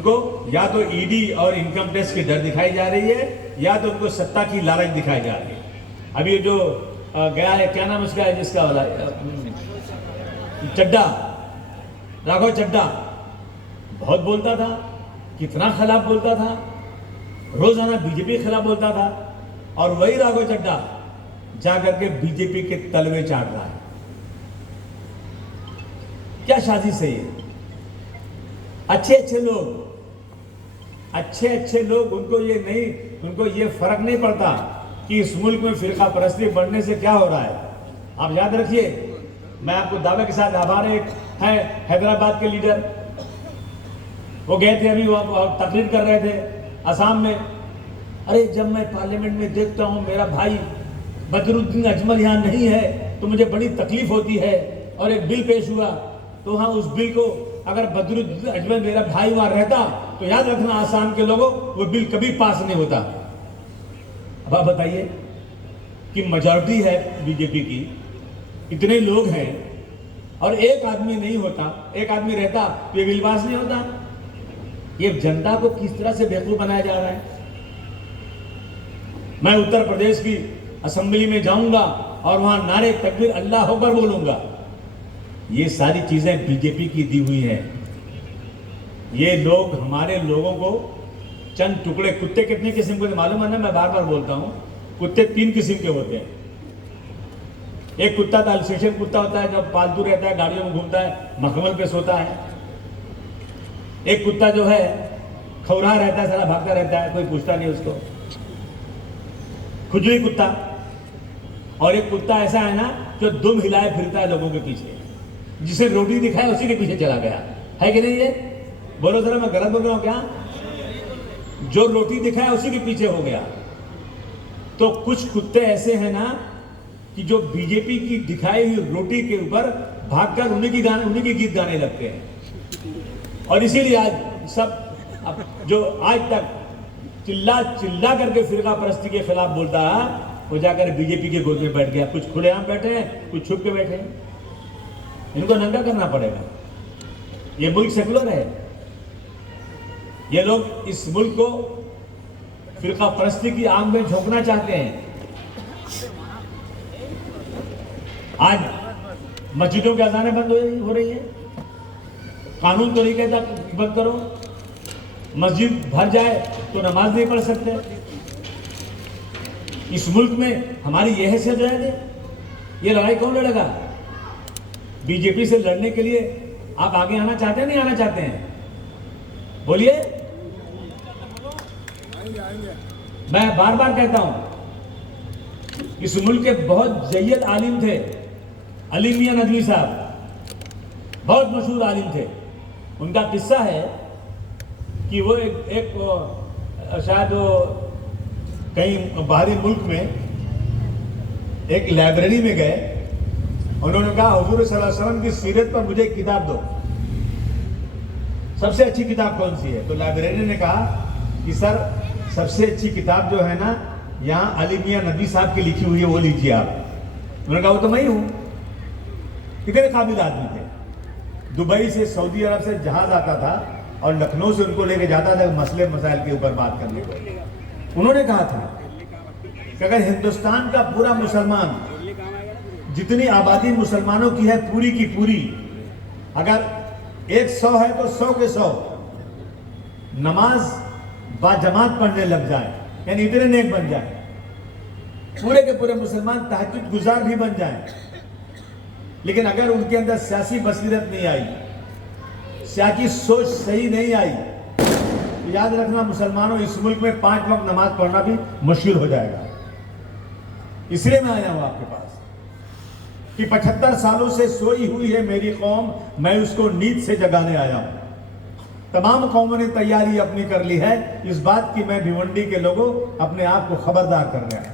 उनको या तो ईडी और इनकम टैक्स की डर दिखाई जा रही है या तो उनको सत्ता की लालच दिखाई जा रही है। अभी ये जो गया है, क्या नाम उसका है जिसका वाला चड्डा, राघव चड्डा, बहुत बोलता था, कितना खिलाफ बोलता था, रोजाना बीजेपी के खिलाफ बोलता था, और वही राघव चड्डा जाकर के बीजेपी के तलवे चाट रहा है। क्या शादी सही है? अच्छे अच्छे लोग उनको ये फर्क नहीं पड़ता कि इस मुल्क में फिरका परस्ती बढ़ने से क्या हो रहा है। आप याद रखिए, मैं आपको दावे के साथ आभार है हैदराबाद के लीडर, वो गए थे अभी, वो तकरीर कर रहे थे असम में। अरे जब मैं पार्लियामेंट में देखता हूं मेरा भाई बदरुद्दीन अजमल यहां नहीं है तो मुझे बड़ी तकलीफ होती है, और एक बिल पेश हुआ तो हाँ, उस बिल को अगर बदरुद्दीन अजमल मेरा भाई वहां रहता तो याद रखना आसाम के लोगों, वो बिल कभी पास नहीं होता। अब आप बताइए कि मेजॉरिटी है बीजेपी की, इतने लोग हैं और एक आदमी नहीं होता, एक आदमी रहता तो ये बिल पास नहीं होता। ये जनता को किस तरह से बेवकूफ बनाया जा रहा है। मैं उत्तर प्रदेश की असेंबली में जाऊंगा और वहां नारे तकबीर अल्लाह अकबर बोलूंगा। ये सारी चीजें बीजेपी की दी हुई हैं। ये लोग हमारे लोगों को चंद टुकड़े, कुत्ते कितने किस्म के मालूम है ना, मैं बार बार बोलता हूं, कुत्ते 3 किस्म के होते हैं। एक कुत्ता तो अल्सेशन कुत्ता होता है, जो पालतू रहता है, गाड़ियों में घूमता है, मखमल पे सोता है। एक कुत्ता जो है खौरा रहता है, सारा भागता रहता है, कोई पूछता नहीं उसको, खुजली कुत्ता। और एक कुत्ता ऐसा है ना जो दुम हिलाए फिरता है लोगों के पीछे, जिसे रोटी दिखाए उसी के पीछे चला गया है कि नहीं? ये बोलो जरा, मैं गलत बोल रहा हूं क्या? जो रोटी दिखाए उसी के पीछे हो गया। तो कुछ कुत्ते ऐसे हैं ना कि जो बीजेपी की दिखाई हुई रोटी के ऊपर भागकर उन्हीं के गीत गाने लगते हैं। और इसीलिए आज सब जो आज तक चिल्ला करके फिरका परस्ती के खिलाफ बोलता है, वो जाकर बीजेपी के गोद में बैठ गया। कुछ खुलेआम बैठे हैं, कुछ छुप के बैठे हैं। इनको नंगा करना पड़ेगा। ये मुल्क सेकुलर है। ये लोग इस मुल्क को फिरका परस्ती की आग में झोंकना चाहते हैं। आज मस्जिदों की अजानें बंद हो रही है, कानून तो नहीं कहता बंद करो, मस्जिद भर जाए तो नमाज नहीं पढ़ सकते। इस मुल्क में हमारी यह हैसियत है। ये लड़ाई कौन लड़ेगा? बीजेपी से लड़ने के लिए आप आगे आना चाहते हैं, नहीं आना चाहते हैं? बोलिए। मैं बार बार कहता हूं, इस मुल्क के बहुत जय्यद आलिम थे, अली मियां नदवी साहब, बहुत मशहूर आलिम थे। उनका किस्सा है कि वो एक शायद कहीं बाहरी मुल्क में एक लाइब्रेरी में गए। उन्होंने कहा हुजूर सल्लल्लाहु अलैहि वसल्लम की सीरत पर मुझे एक किताब दो, सबसे अच्छी किताब कौन सी है? तो लाइब्रेरियन ने कहा कि सर सबसे अच्छी किताब जो है ना, यहाँ अली मियां नदवी साहब की लिखी हुई है, वो लीजिए आप। उन्होंने कहा वो तो मैं ही हूं। कितने काबिल आदमी थे। दुबई से सऊदी अरब से जहाज आता था और लखनऊ से उनको लेके जाता था मसले मसाइल के ऊपर बात करने को। उन्होंने कहा था कि अगर हिंदुस्तान का पूरा मुसलमान, जितनी आबादी मुसलमानों की है पूरी की पूरी, अगर 100 है तो 100 के 100 नमाज बाजमात पढ़ने लग जाए, यानी इतने नेक बन जाए, पूरे के पूरे मुसलमान तहज्जुद गुजार भी बन जाए, लेकिन अगर उनके अंदर सियासी बसीरत नहीं आई, सियासी सोच सही नहीं आई, तो याद रखना मुसलमानों, इस मुल्क में 5 वक्त नमाज पढ़ना भी मुश्किल हो जाएगा। इसलिए मैं आया हूं आपके पास कि 75 सालों से सोई हुई है मेरी कौम, मैं उसको नींद से जगाने आया हूं। तमाम कौमों ने तैयारी अपनी कर ली है इस बात की, मैं भिवंडी के लोगों अपने आप को खबरदार कर रहे हैं।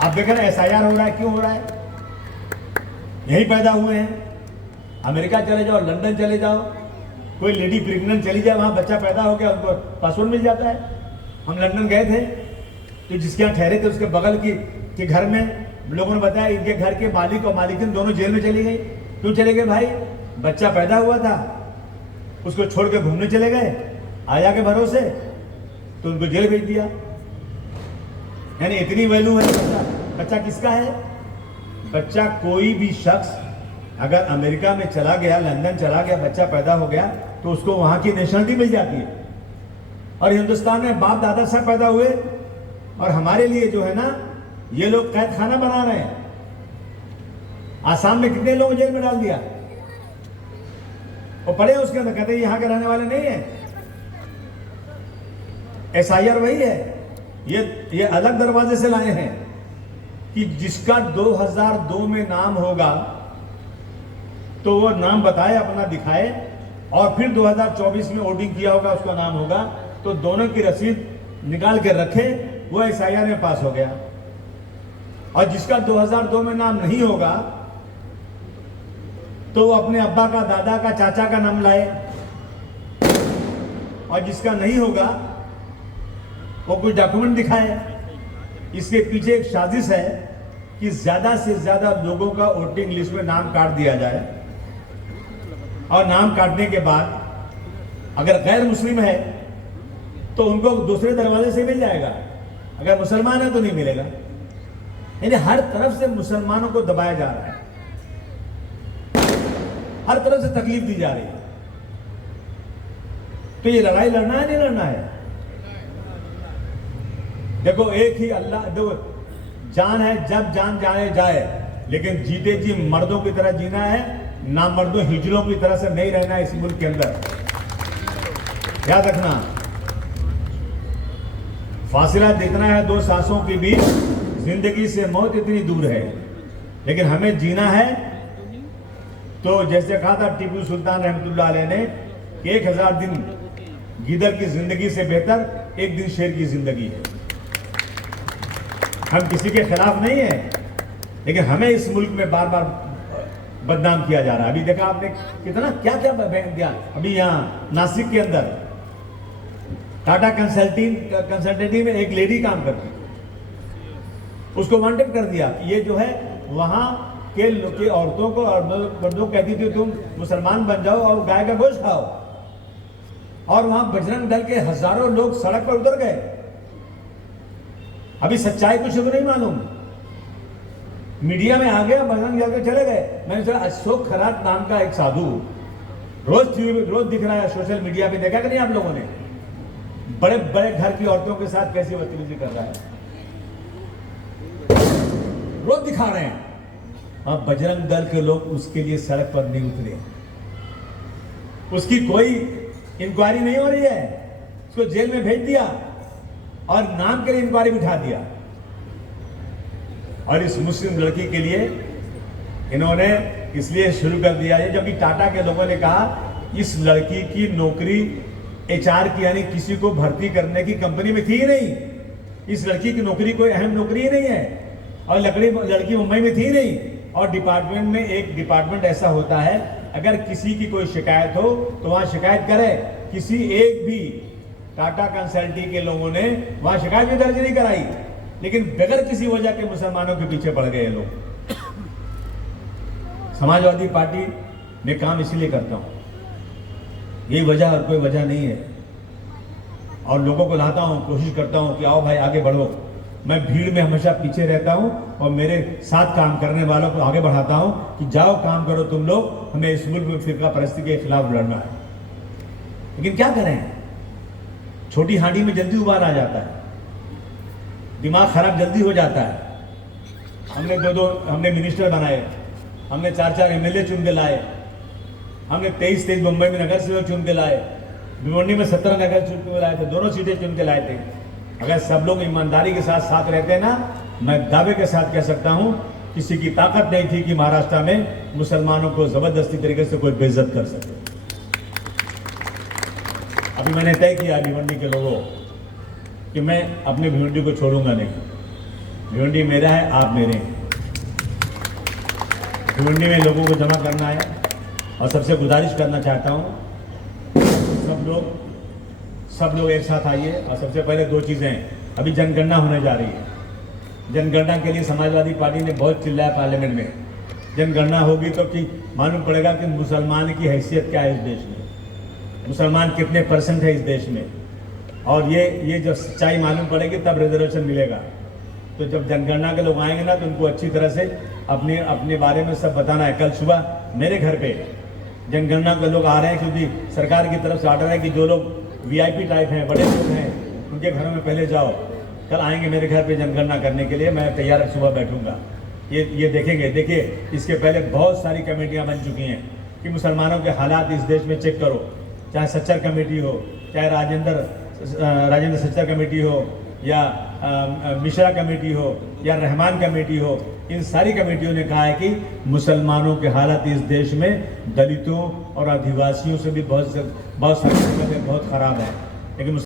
आप देख रहे हैं SIR हो रहा है, क्यों हो रहा है? यही पैदा हुए हैं। अमेरिका चले जाओ, लंदन चले जाओ, कोई लेडी प्रेग्नेंट चली जाए, वहां बच्चा पैदा हो गया, उनको पासपोर्ट मिल जाता है। हम लंदन गए थे तो जिसके यहाँ ठहरे थे उसके बगल के घर में लोगों ने बताया इनके घर के मालिक और मालिकिन दोनों जेल में चली गई। क्यों चले गए भाई? बच्चा पैदा हुआ था उसको छोड़ के घूमने चले गए आया के भरोसे, तो उनको जेल भेज दिया। यानी इतनी वैल्यू है बच्चा। बच्चा किसका है? बच्चा कोई भी शख्स अगर अमेरिका में चला गया, लंदन चला गया, बच्चा पैदा हो गया तो उसको वहां की नेशनलिटी मिल जाती है। और हिंदुस्तान में बाप दादा सब पैदा हुए और हमारे लिए जो है ना ये लोग कैद खाना बना रहे हैं। आसाम में कितने लोग जेल में डाल दिया, वो पड़े उसके अंदर, कहते हैं यहां के रहने वाले नहीं है। SIR वही है, ये अलग दरवाजे से लाए हैं कि जिसका 2002 में नाम होगा तो वो नाम बताए, अपना दिखाए, और फिर 2024 में वोटिंग किया होगा उसका नाम होगा, तो दोनों की रसीद निकाल के रखे, वो SIR में पास हो गया। और जिसका 2002 में नाम नहीं होगा तो वो अपने अब्बा का, दादा का, चाचा का नाम लाए, और जिसका नहीं होगा वो कुछ डॉक्यूमेंट दिखाए। इसके पीछे एक साजिश है कि ज्यादा से ज्यादा लोगों का वोटिंग लिस्ट में नाम काट दिया जाए, और नाम काटने के बाद अगर गैर मुस्लिम है तो उनको दूसरे दरवाजे से मिल जाएगा, अगर मुसलमान है तो नहीं मिलेगा। यानी हर तरफ से मुसलमानों को दबाया जा रहा है, हर तरफ से तकलीफ दी जा रही है। तो ये लड़ाई लड़ना है, नहीं लड़ना है? देखो एक ही अल्लाह, देखो जान है, जब जान जाए जाए, लेकिन जीते जी मर्दों की तरह जीना है, ना मर्दों हिजड़ों की तरह से नहीं रहना है इस मुल्क के अंदर। याद रखना, फासिला जितना है दो सांसों के बीच, जिंदगी से मौत इतनी दूर है। लेकिन हमें जीना है तो जैसे कहा था टीपू सुल्तान रहमतुल्लाह अलैह ने कि 1000 दिन गिदड़ की जिंदगी से बेहतर एक दिन शेर की जिंदगी है। हम किसी के खिलाफ नहीं है, लेकिन हमें इस मुल्क में बार बार बदनाम किया जा रहा है। अभी देखा आपने कितना क्या क्या बयान दिया। अभी यहाँ नासिक के अंदर टाटा कंसल्टेंसी में एक लेडी काम करती, उसको वांटेड कर दिया कि ये जो है वहां के औरतों को और मर्दों को कहती थी तुम मुसलमान बन जाओ और गाय का गोश्त खाओ, और वहां बजरंग दल के हजारों लोग सड़क पर उतर गए। अभी सच्चाई कुछ को नहीं मालूम, मीडिया में आ गया, बजरंग दल के चले गए। मैंने सोचा अशोक खरात नाम का एक साधु रोज दिख रहा है सोशल मीडिया पे, देखा कि नहीं आप लोगों ने? बड़े बड़े घर की औरतों के साथ कैसी बदतमीजी कर रहा है, रोज दिखा रहे हैं। और बजरंग दल के लोग उसके लिए सड़क पर नहीं उतरे, उसकी कोई इंक्वायरी नहीं हो रही है, उसको जेल में भेज दिया और नाम के लिए इंक्वायरी बिठा दिया। और इस मुस्लिम लड़की के लिए इन्होंने इसलिए शुरू कर दिया है, जब टाटा के लोगों ने कहा इस लड़की की नौकरी HR की यानी किसी को भर्ती करने की कंपनी में थी ही नहीं, इस लड़की की नौकरी कोई अहम नौकरी ही नहीं है, और लड़की मुंबई में थी नहीं। और डिपार्टमेंट में एक डिपार्टमेंट ऐसा होता है, अगर किसी की कोई शिकायत हो तो वहां शिकायत करे। किसी एक भी टाटा कंसल्टी के लोगों ने वहां शिकायत भी दर्ज नहीं कराई, लेकिन बगैर किसी वजह के मुसलमानों के पीछे पड़ गए लोग। समाजवादी पार्टी में काम इसलिए करता हूं, यही वजह और कोई वजह नहीं है। और लोगों को लाता हूं, कोशिश करता हूं कि आओ भाई आगे बढ़ो। मैं भीड़ में हमेशा पीछे रहता हूं और मेरे साथ काम करने वालों को आगे बढ़ाता हूं कि जाओ काम करो तुम लोग, हमें इस मुल्क में फिरका परस्ती के खिलाफ लड़ना है। लेकिन क्या करें, छोटी हांडी में जल्दी उबाल आ जाता है, दिमाग खराब जल्दी हो जाता है। हमने मिनिस्टर बनाए, हमने 4 MLA चुन के लाए, हमने 23 मुंबई में नगर सेवक चुन के लाए, भिवंडी में 17 नगर चुन के लाए थे, दोनों सीटें चुन के लाए थे। अगर सब लोग ईमानदारी के साथ रहते ना, मैं दावे के साथ कह सकता हूं किसी की ताकत नहीं थी कि महाराष्ट्र में मुसलमानों को जबरदस्ती तरीके से कोई बेइज्जत कर सके। अभी मैंने तय किया भिवंडी के लोगों कि मैं अपने भिवंडी को छोड़ूंगा नहीं। भिवंडी मेरा है, आप मेरे हैं। भिवंडी में लोगों को जमा करना है और सबसे गुजारिश करना चाहता हूं सब लोग एक साथ आइए। और सबसे पहले 2 चीज़ें, अभी जनगणना होने जा रही है। जनगणना के लिए समाजवादी पार्टी ने बहुत चिल्लाया पार्लियामेंट में। जनगणना होगी तो कि मालूम पड़ेगा कि मुसलमान की हैसियत क्या है इस देश में। मुसलमान कितने परसेंट है इस देश में, और ये जब सच्चाई मालूम पड़ेगी तब रिजर्वेशन मिलेगा। तो जब जनगणना के लोग आएंगे ना तो उनको अच्छी तरह से अपने बारे में सब बताना है। कल सुबह मेरे घर पे जनगणना के लोग आ रहे हैं, क्योंकि सरकार की तरफ से ऑर्डर है कि जो लोग वीआईपी टाइप हैं, बड़े लोग हैं, उनके घरों में पहले जाओ। कल आएंगे मेरे घर पे जनगणना करने के लिए, मैं तैयार सुबह बैठूंगा। ये देखेंगे। देखिए, इसके पहले बहुत सारी कमेटियां बन चुकी हैं कि मुसलमानों के हालात इस देश में चेक करो, चाहे सच्चर कमेटी हो, चाहे राजेंद्र सच्चर कमेटी हो, या मिश्रा कमेटी हो, या रहमान कमेटी हो। इन सारी कमेटियों ने कहा है कि मुसलमानों के हालात इस देश में दलितों और आदिवासियों से भी बहुत सारी बहुत ख़राब है, लेकिन